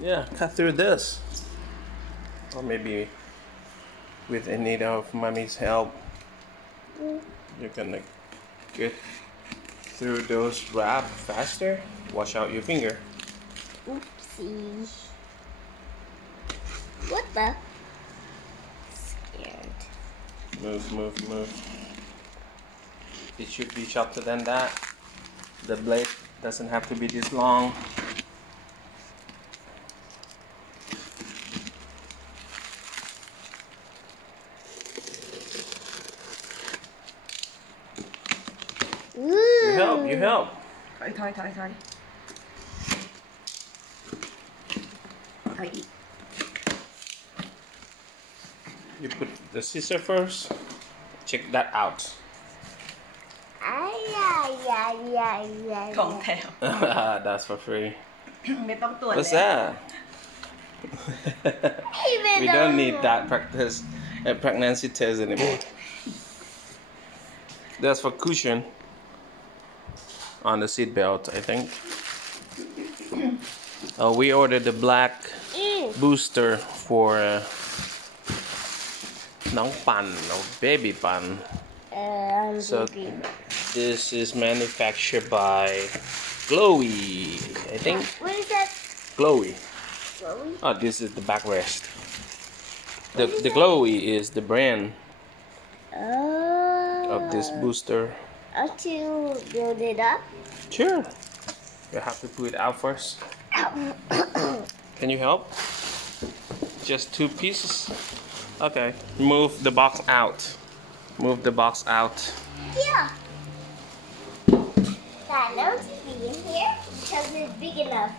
Yeah, cut through this. Or maybe with any of mommy's help, you're gonna get through those wrap faster. Wash out your finger. Oopsie. What the? Scared. Move. It should be shorter than that. The blade doesn't have to be this long. You help. Thôi. You put the scissor first. Check that out. Không thèm. That's for free. ไม่ต้องตรวจ What's แล้ว that? We don't need that pregnancy test anymore. That's for cushion on the seat belt, I think. We ordered the black booster for Nong Pan or Baby Pan. So this is manufactured by Glowy, I think. What is that? Glowy. Glowy? Oh, this is the backrest. The Glowy is the brand of this booster. To build it up? Sure. You have to put it out first. Can you help? Just 2 pieces? Okay. Move the box out. Move the box out. Yeah. That note to be in here because it's big enough.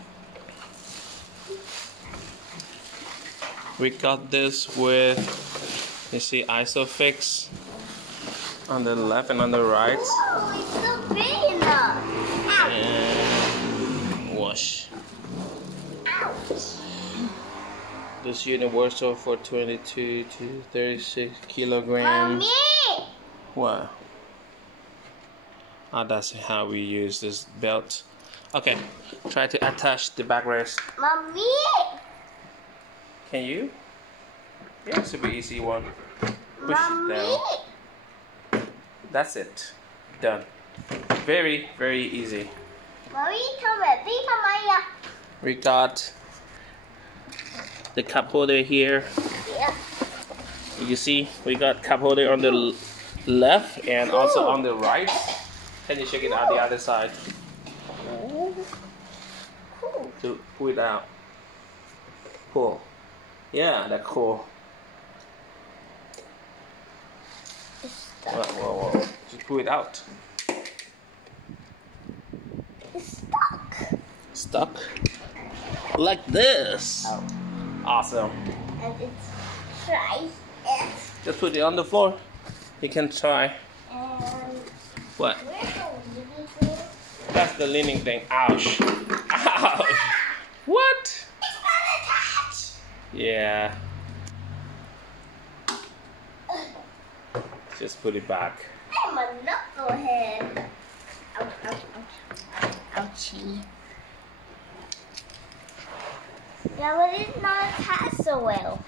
We got this with, you see, Isofix on the left and on the right. Whoa, it's so big enough. Ouch. And wash. Ouch. This universal for 22 to 36 kilograms. Mommy! What? Oh, that's how we use this belt. Okay, try to attach the backrest. Mommy! Can you? Yeah, it's a be easy one. Push Mommy! it down. That's it. Done. Very, very easy. Mommy, come at me, Maya. We got the cup holder here. Yeah. You see, we got cup holder on the left and also on the right. Can you check it out the other side? To pull it out. Cool. Yeah, that's cool. Whoa. Just pull it out. It's stuck. Stuck? Like this. Oh. Awesome. And it's try it. Just put it on the floor. You can try. And What? where's the leading thing? That's the leaning thing. Ouch. Ouch. What? It's not attached. Yeah. Just put it back. I'm a knucklehead. Ouchie. Yeah, but it's not attached so well.